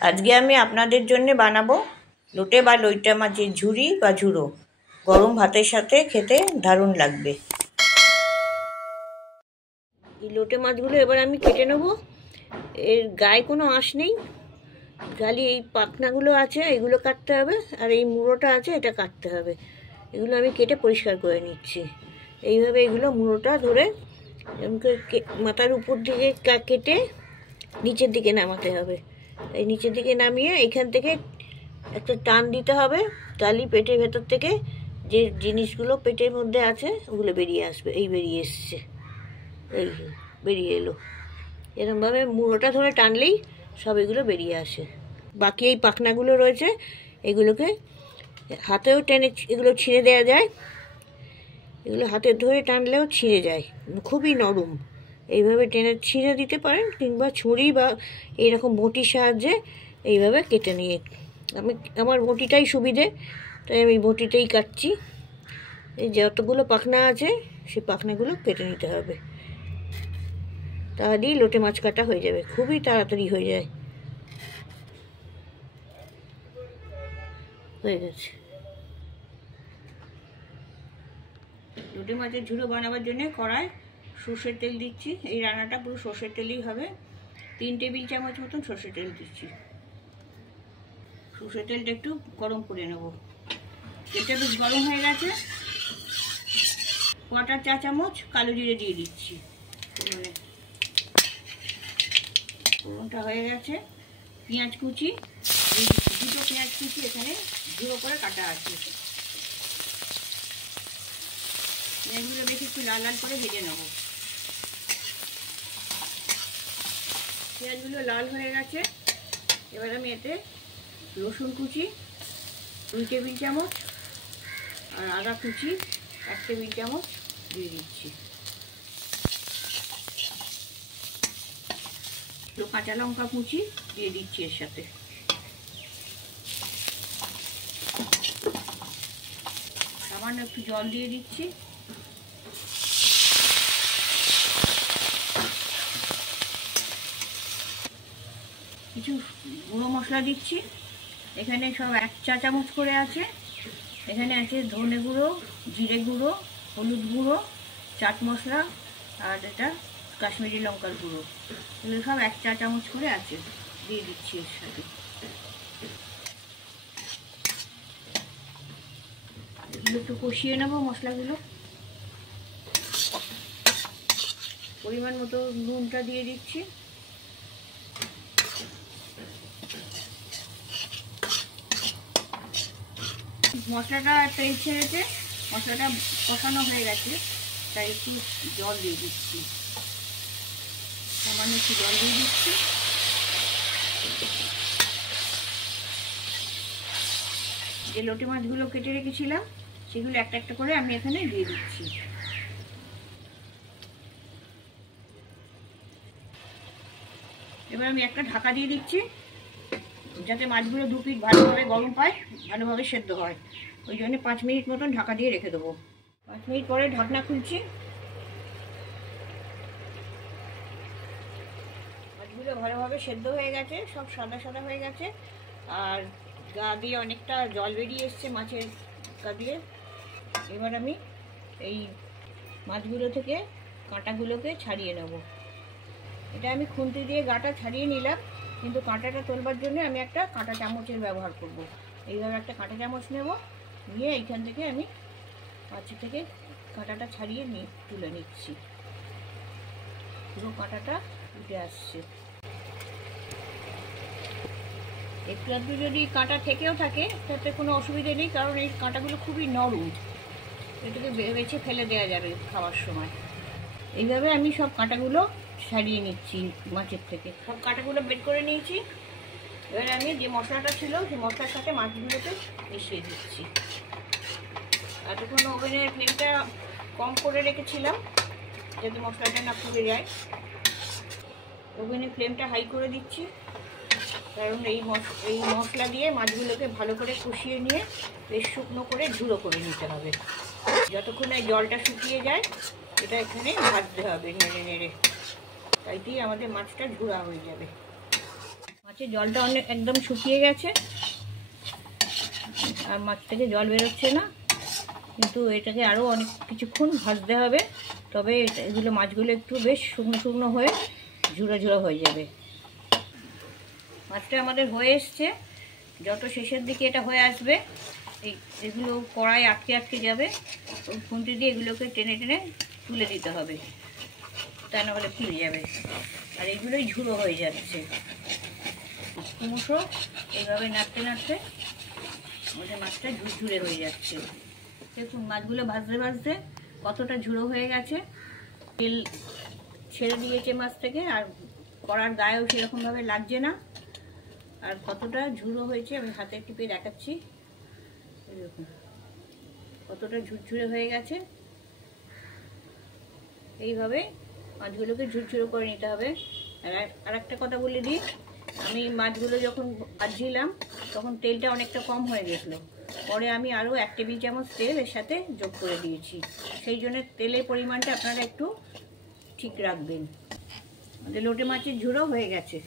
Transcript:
আজকে আমি আপনাদের জন্য বানাবো লোটে বা লইটা মাছের ঝুরি বা ঝুড়ো। গরম ভাতের সাথে খেতে দারুণ লাগবে। এই লোটে মাছগুলো এবার আমি কেটে নেব। এর গায়ে কোনো আঁশ নেই, খালি এই পাখনাগুলো আছে, এগুলো কাটতে হবে, আর এই মুড়োটা আছে, এটা কাটতে হবে। এগুলো আমি কেটে পরিষ্কার করে নিচ্ছি। এইভাবে এগুলো মুড়োটা ধরে মাথার উপর দিকে কেটে নিচের দিকে নামাতে হবে। এই নিচের দিকে নামিয়ে এইখান থেকে একটা টান দিতে হবে, তাহলেই পেটের ভেতর থেকে যে জিনিসগুলো পেটের মধ্যে আছে ওগুলো বেরিয়ে আসবে। এই বেরিয়ে এসছে, এই বেরিয়ে এলো। এরকমভাবে মুড়োটা ধরে টানলেই সব এগুলো বেরিয়ে আসে। বাকি এই পাখনাগুলো রয়েছে, এগুলোকে হাতেও টেনে এগুলো ছিঁড়ে দেওয়া যায়। এগুলো হাতে ধরে টানলেও ছিঁড়ে যায়, খুবই নরম। এইভাবে টেনে ছিঁড়ে দিতে পারেন, কিংবা ছুরি বা এইরকম বটির সাহায্যে এইভাবে কেটে নিয়ে। আমার বটিটাই সুবিধে, তাই আমি বটিতেই কাটছি। এই যতগুলো পাখনা আছে সেই পাখনাগুলো কেটে নিতে হবে, তাহলেই লোটে মাছ কাটা হয়ে যাবে, খুবই তাড়াতাড়ি হয়ে যায়। হয়ে গেছে। লোটে মাছের ঝুড়ো বানাবার জন্য কড়াই সর্ষের তেল দিচ্ছি। এই রান্নাটা পুরো সর্ষের তেলেই হবে। 3 টেবিল চামচ মতন সর্ষের তেল দিচ্ছি। সর্ষের তেলটা একটু গরম করে নেব। তেলটা বেশ গরম হয়ে গেছে। 1/4 চা চামচ কালো জিরে দিয়ে দিচ্ছি। ফোড়নটা হয়ে গেছে। পেঁয়াজ কুচি দিয়ে দিচ্ছি, 2টো পেঁয়াজ কুচি এখানে ঝুড়ো করে কাটা আছে। পেঁয়াজগুলো বেশি একটু লাল লাল করে ভেজে নেব। পেঁয়াজগুলো লাল হয়ে গেছে। এবার আমি এতে রসুন কুচি 2 টেবিল চামচ আর আদা কুচি 1 টেবিল চামচ দিয়ে দিচ্ছি। কাঁচা লঙ্কা কুচি দিয়ে দিচ্ছি এর সাথে। সামান্য একটু জল দিয়ে দিচ্ছি। কিছু গুঁড়ো মশলা দিচ্ছি। এখানে সব 1 চা চামচ করে আছে। এখানে আছে ধনে গুঁড়ো, জিরে গুঁড়ো, হলুদ গুঁড়ো, চাট মশলা, আর এটা কাশ্মীরি লঙ্কার গুঁড়ো। এগুলো সব 1 চা চামচ করে আছে, দিয়ে দিচ্ছি এর সাথে। এগুলো একটু কষিয়ে নেবো মশলাগুলো। পরিমাণ মতো নুনটা দিয়ে দিচ্ছি। মশলাটা তেল ছেড়েছে, মশলাটা কষানো হয়ে গেছে, তাই একটু জল দিয়ে দিচ্ছি। সামান্য একটু জল দিয়ে দিচ্ছি। যে লোটে মাছগুলো কেটে রেখেছিলাম সেগুলো একটা একটা করে আমি এখানে দিয়ে দিচ্ছি। এবার আমি একটা ঢাকা দিয়ে দিচ্ছি, যাতে মাছগুলো 2 পিঠ ভালোভাবে গরম পায়, ভালোভাবে সেদ্ধ হয়। ওই জন্য 5 মিনিট মতন ঢাকা দিয়ে রেখে দেবো। 5 মিনিট পরে ঢাকনা খুলছি। মাছগুলো ভালোভাবে সেদ্ধ হয়ে গেছে, সব সাদা সাদা হয়ে গেছে, আর গা দিয়ে অনেকটা জল বেরিয়ে এসছে মাছের গা দিয়ে। এবার আমি এই মাছগুলো থেকে কাঁটাগুলোকে ছাড়িয়ে নেব। এটা আমি খুন্তি দিয়ে গাটা ছাড়িয়ে নিলাম, কিন্তু কাঁটাটা তোলবার জন্য আমি একটা কাঁটা চামচের ব্যবহার করব। এইভাবে একটা কাঁটা চামচ নেব, নিয়ে এইখান থেকে আমি মাছের থেকে কাঁটাটা ছাড়িয়ে তুলে নিচ্ছি। পুরো কাঁটাটা উঠে আসছে। একটু আধটু যদি কাঁটা থেকেও থাকে তাতে কোনো অসুবিধে নেই, কারণ এই কাঁটাগুলো খুবই নরম, এটাকে বেছে ফেলে দেওয়া যাবে খাওয়ার সময়। এইভাবে আমি সব কাঁটাগুলো ছাড়িয়ে নিচ্ছি মাছের থেকে। সব কাঁটাগুলো বের করে নিয়েছি। এবার আমি যে মশলাটা ছিল সেই মশলার সাথে মাছগুলোকে মিশিয়ে দিচ্ছি। এতক্ষণ ওভেনের ফ্লেমটা কম করে রেখেছিলাম যাতে মশলাটা না পুড়ে যায়। ওভেনের ফ্লেমটা হাই করে দিচ্ছি, কারণ এই মশলা দিয়ে মাছগুলোকে ভালো করে কষিয়ে নিয়ে বেশ শুকনো করে ঝুড়ো করে নিতে হবে। যতক্ষণ এই জলটা শুকিয়ে যায় এটা এখানে ভাজতে হবে নেড়ে নেড়ে, তাইতেই আমাদের মাছটা ঝুড়া হয়ে যাবে। মাছের জলটা অনেক একদম শুকিয়ে গেছে, আর মাছ থেকে জল বেরোচ্ছে না, কিন্তু এটাকে আরও অনেক কিছুক্ষণ ভাজতে হবে, তবে এগুলো মাছগুলো একটু বেশ শুকনো শুকনো হয়ে ঝুড়ো ঝুড়ো হয়ে যাবে। মাছটা আমাদের হয়ে এসছে, যত শেষের দিকে এটা হয়ে আসবে এগুলো কড়াই আটকে আটকে যাবে, ওই খুন্তি দিয়ে এগুলোকে টেনে টেনে তুলে দিতে হবে, তা না হলে ফিরে যাবে, আর এগুলোই ঝুড়ো হয়ে যাচ্ছে ক্রমশ। এইভাবে নাড়তে নাড়তে আমাদের মাছটা ঝুরঝুরে হয়ে যাচ্ছে। দেখুন মাছগুলো ভাজতে ভাজতে কতটা ঝুড়ো হয়ে গেছে, তেল ছেড়ে দিয়েছে মাছ থেকে, আর কড়ার গায়েও সেরকমভাবে লাগছে না, আর কতটা ঝুড়ো হয়েছে আমি হাতে টিপে দেখাচ্ছি। দেখুন কতটা ঝুরঝুরে হয়ে গেছে। এইভাবে মাছগুলোকে ঝুরঝুরো করে নিতে হবে। আর একটা কথা বলে দিই, আমি মাছগুলো যখন ভাজছিলাম তখন তেলটা অনেকটা কম হয়ে গেছিলো, পরে আমি আরও 1 টেবিল চামচ তেল এর সাথে যোগ করে দিয়েছি, সেই জন্য তেলের পরিমাণটা আপনারা একটু ঠিক রাখবেন। আমাদের লোটে মাছের ঝুড়ো হয়ে গেছে।